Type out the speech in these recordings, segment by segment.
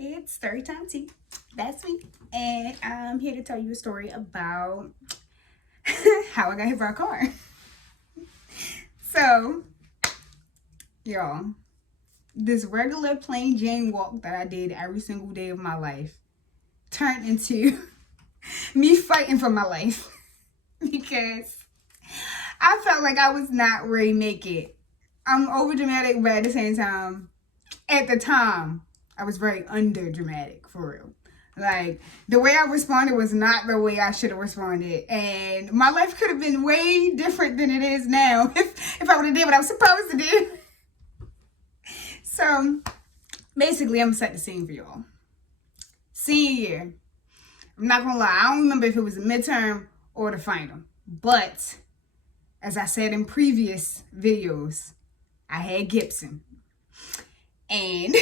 It's story time tea. That's me. And I'm here to tell you a story about how I got hit by a car. So, y'all, this regular plain Jane walk that I did every single day of my life turned into me fighting for my life because I felt like I was not ready to make it. I'm over dramatic, but at the time, I was very under dramatic for real. Like, the way I responded was not the way I should have responded. And my life could have been way different than it is now if I would have did what I was supposed to do. So, basically, I'm going to set the scene for y'all. Senior year. I'm not going to lie. I don't remember if it was the midterm or the final. But, as I said in previous videos, I had Gibson. And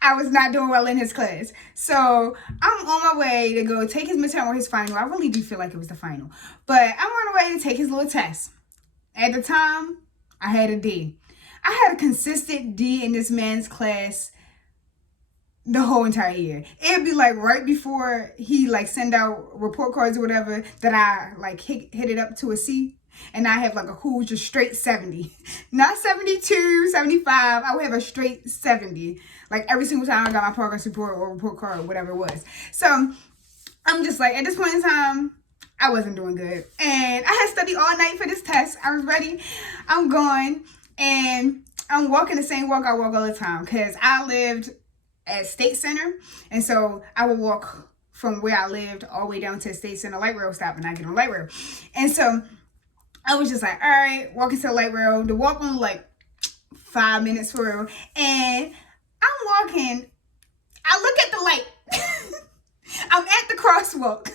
I was not doing well in his class. So I'm on my way to go take his midterm or his final. I really do feel like it was the final. But I'm on the way to take his little test. At the time, I had a D. I had a consistent D in this man's class the whole entire year. It'd be like right before he like send out report cards or whatever that I like hit it up to a C. And I have like a cool just straight 70. Not 72, 75. I would have a straight 70. Like every single time I got my progress report or report card or whatever it was. So I'm just like, at this point in time, I wasn't doing good. And I had studied all night for this test. I was ready. I'm going. And I'm walking the same walk I walk all the time. Because I lived at State Center. And so I would walk from where I lived all the way down to the State Center light rail stop and I get on light rail. And so I was just like, all right, walking to the light rail. The walk on like 5 minutes for real. And I'm walking. I look at the light. I'm at the crosswalk.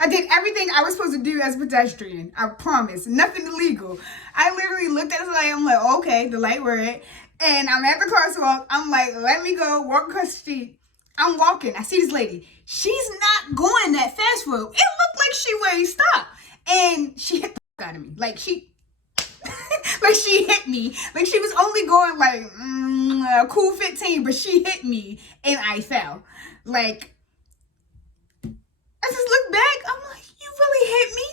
I did everything I was supposed to do as a pedestrian. I promise. Nothing illegal. I literally looked at the light. I'm like, okay, the light red. And I'm at the crosswalk. I'm like, let me go walk across the street. I'm walking. I see this lady. She's not going that fast road. It looked like she ready to stop. And she hit the out of me. Like she hit me. Like she was only going like a cool 15, but she hit me and I fell. Like I just looked back. I'm like, you really hit me?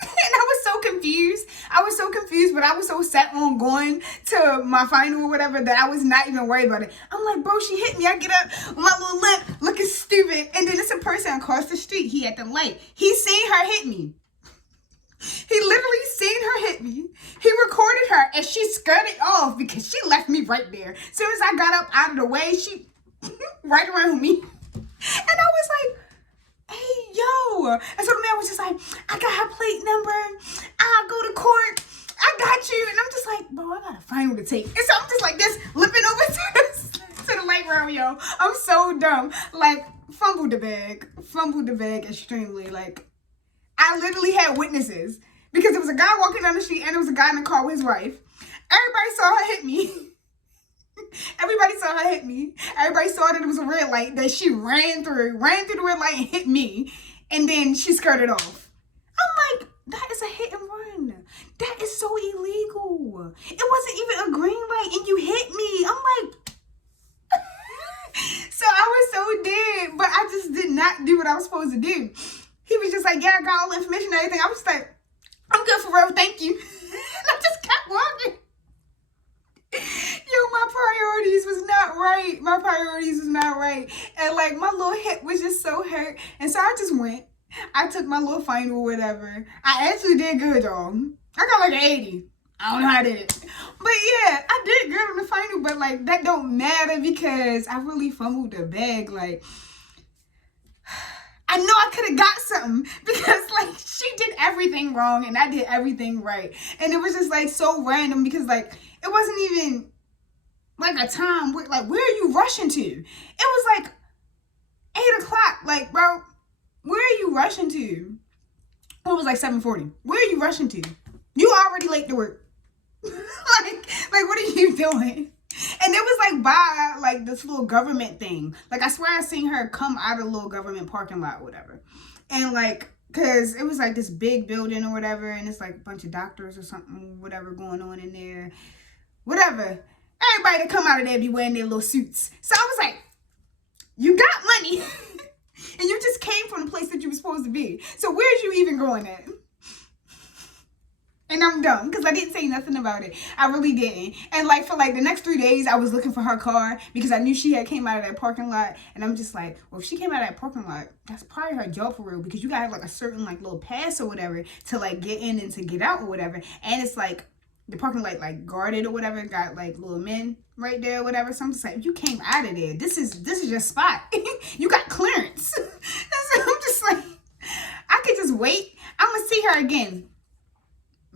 And I was so confused. But I was so set on going to my final or whatever that I was not even worried about it. I'm like, bro, she hit me. I get up with my little lip looking stupid. And then it's a person across the street. He at the light. He seen her hit me. He literally seen her hit me. He recorded her and she skirted off because she left me right there. As soon as I got up out of the way, she right around me. And I was like, hey, yo. And so the man was just like, I got her plate number. I'll go to court. I got you. And I'm just like, bro, I got a final to take. And so I'm just like this, lipping over to the light rail, yo. I'm so dumb. Like, fumbled the bag extremely. Like, I literally had witnesses because there was a guy walking down the street and there was a guy in the car with his wife. Everybody saw her hit me. Everybody saw her hit me. Everybody saw that it was a red light that she ran through the red light and hit me. And then she skirted off. I'm like, that is a hit and run. That is so illegal. It wasn't even a green light and you hit me. I'm like, so I was so dead, but I just did not do what I was supposed to do. He was just like, yeah, I got all the information and everything. I was like, I'm good for real, thank you. And I just kept walking. Yo, my priorities was not right. And like my little hip was just so hurt. And so I just went. I took my little final or whatever. I actually did good, y'all. I got like an 80. I don't know how I did it. But yeah, I did good on the final, but like that don't matter because I really fumbled the bag. Like, I know I could have got something because like she did everything wrong and I did everything right. And it was just like so random because like it wasn't even like a time where like, where are you rushing to? It was like 8 o'clock. Like, bro, where are you rushing to? It was like 7:40. Where are you rushing to? You already late to work. like what are you doing? And it was like by like this little government thing. Like I swear I seen her come out of the little government parking lot or whatever. And like, cause it was like this big building or whatever. And it's like a bunch of doctors or something, whatever going on in there. Whatever. Everybody that come out of there be wearing their little suits. So I was like, You got money. And you just came from the place that you were supposed to be. So where's you even going at? And I'm dumb because I didn't say nothing about it. I really didn't. And like for like the next 3 days, I was looking for her car because I knew she had came out of that parking lot. And I'm just like, well, if she came out of that parking lot, that's probably her job for real, because you gotta have like a certain like little pass or whatever to like get in and to get out or whatever. And it's like the parking lot like guarded or whatever, got like little men right there or whatever. So I'm just like, if you came out of there, this is your spot. You got clearance. So I'm just like, I could just wait. I'm gonna see her again.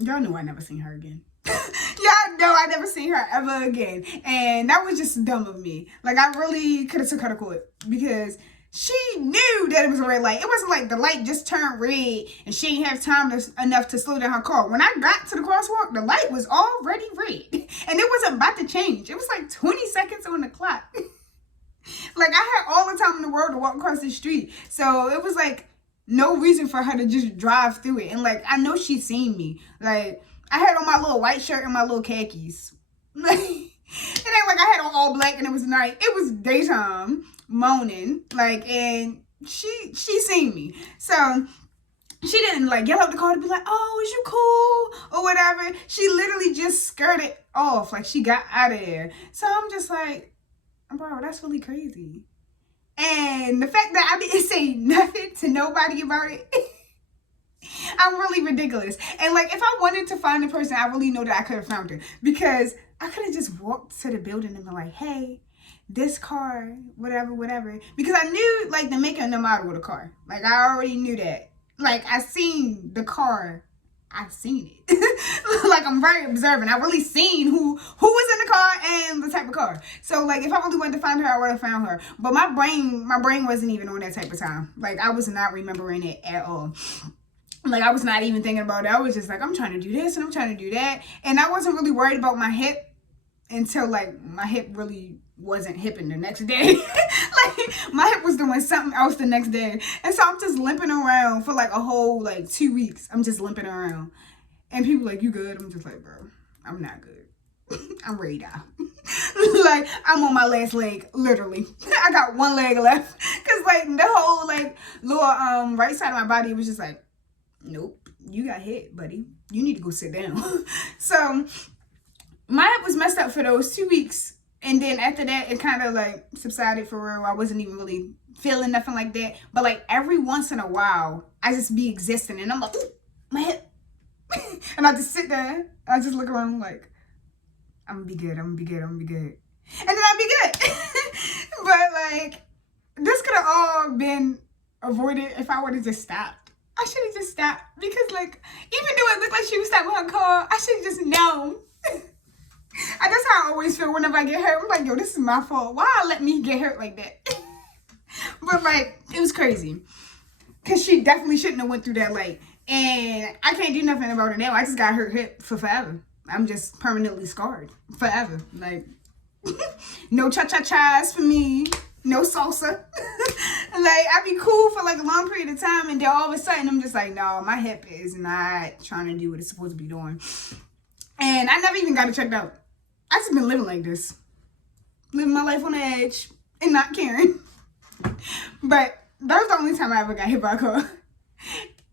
Y'all know I never seen her again. Y'all know I never seen her ever again. And that was just dumb of me. Like, I really could have took her to court because she knew that it was a red light. It wasn't like the light just turned red and she didn't have time enough to slow down her car. When I got to the crosswalk, the light was already red. And it wasn't about to change. It was like 20 seconds on the clock. Like, I had all the time in the world to walk across the street. So it was like no reason for her to just drive through it. And like, I know she's seen me. Like, I had on my little white shirt and my little khakis. Like, it ain't like I had on all black and it was night. It was daytime, moaning. Like, and she seen me. So she didn't like get out the car to be like, oh, is you cool? Or whatever. She literally just skirted off. Like, she got out of there. So I'm just like, bro, that's really crazy. And the fact that I didn't say nothing to nobody about it, I'm really ridiculous. And like, if I wanted to find the person, I really know that I could have found her, because I could have just walked to the building and been like, hey, this car, whatever. Because I knew like the make and the model of the car. Like, I already knew that. Like, I seen the car. I've seen it. Like, I'm very observant. I really seen who was in the car and the type of car. So like, if I really wanted to find her, I would have found her. But my brain wasn't even on that type of time. Like, I was not remembering it at all. Like, I was not even thinking about it. I was just like, I'm trying to do this and I'm trying to do that. And I wasn't really worried about my hip until like my hip really wasn't hipping the next day. Like, my hip was doing something else the next day. And so I'm just limping around for like a whole like 2 weeks. I'm just limping around. And people like, you good? I'm just like, bro, I'm not good. I'm ready to die. Like, I'm on my last leg, literally. I got one leg left. Cause like the whole like little right side of my body was just like, nope, you got hit, buddy. You need to go sit down. So my hip was messed up for those 2 weeks. And then after that, it kind of like subsided for real. I wasn't even really feeling nothing like that. But like every once in a while, I just be existing and I'm like, ooh, my hip. And I just sit there. I just look around like, I'm gonna be good. And then I'll be good. But like, this could have all been avoided if I would have just stopped. I should have just stopped. Because like, even though it looked like she was stopping her car, I should have just known. That's how I always feel whenever I get hurt. I'm like, yo, this is my fault. Why let me get hurt like that? But like, it was crazy. Because she definitely shouldn't have went through that light. And I can't do nothing about it now. I just got hurt hip for forever. I'm just permanently scarred forever. Like, no cha-cha-chas for me. No salsa. Like, I'd be cool for like a long period of time. And then all of a sudden, I'm just like, no, my hip is not trying to do what it's supposed to be doing. And I never even got it checked out. I just been living like this. Living my life on the edge and not caring. But that was the only time I ever got hit by a car.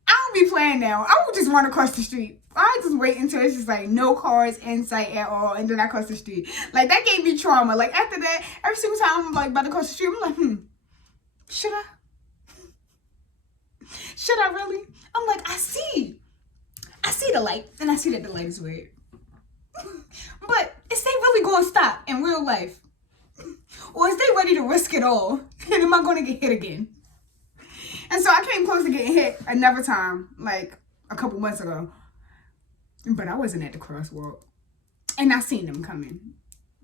I don't be playing now. I would just run across the street. I just wait until it's just like no cars in sight at all, and then I cross the street. Like, that gave me trauma. Like, after that, every single time I'm like about to cross the street, I'm like, should I? Should I really? I'm like, I see the light, and I see that the light is weird. But is they really going to stop in real life? Or is they ready to risk it all? And am I going to get hit again? And so I came close to getting hit another time, like a couple months ago. But I wasn't at the crosswalk. And I seen them coming.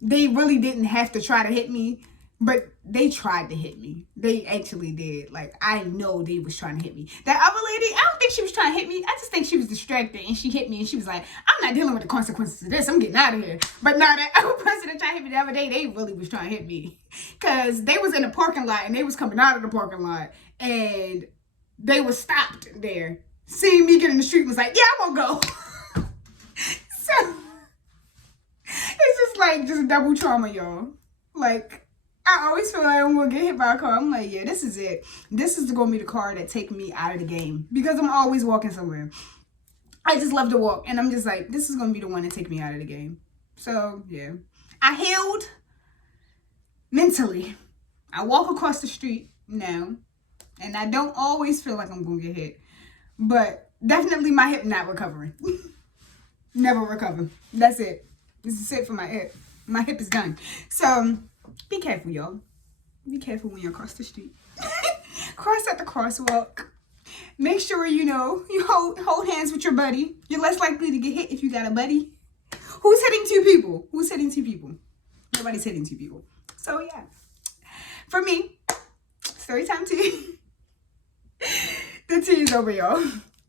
They really didn't have to try to hit me, but they tried to hit me. They actually did. Like, I know they was trying to hit me. That other lady, I don't think she was trying to hit me. I just think she was distracted and she hit me and she was like, I'm not dealing with the consequences of this. I'm getting out of here. But now that other person that tried to hit me the other day, they really was trying to hit me. Because they was in the parking lot and they was coming out of the parking lot. And they was stopped there. Seeing me get in the street was like, yeah, I won't go. So, it's just like, just double trauma, y'all. Like, I always feel like I'm gonna get hit by a car. I'm like, yeah, this is it. This is gonna be the car that take me out of the game because I'm always walking somewhere. I just love to walk, and I'm just like, this is gonna be the one to take me out of the game. So yeah, I healed mentally. I walk across the street now, and I don't always feel like I'm gonna get hit, but definitely my hip not recovering. Never recover. That's it. This is it for my hip. My hip is done. So be careful, y'all. Be careful when you cross the street. Cross at the crosswalk. Make sure you hold hands with your buddy. You're less likely to get hit if you got a buddy. Who's hitting two people? Who's hitting two people? Nobody's hitting two people. So yeah. For me, story time tea. The tea is over, y'all.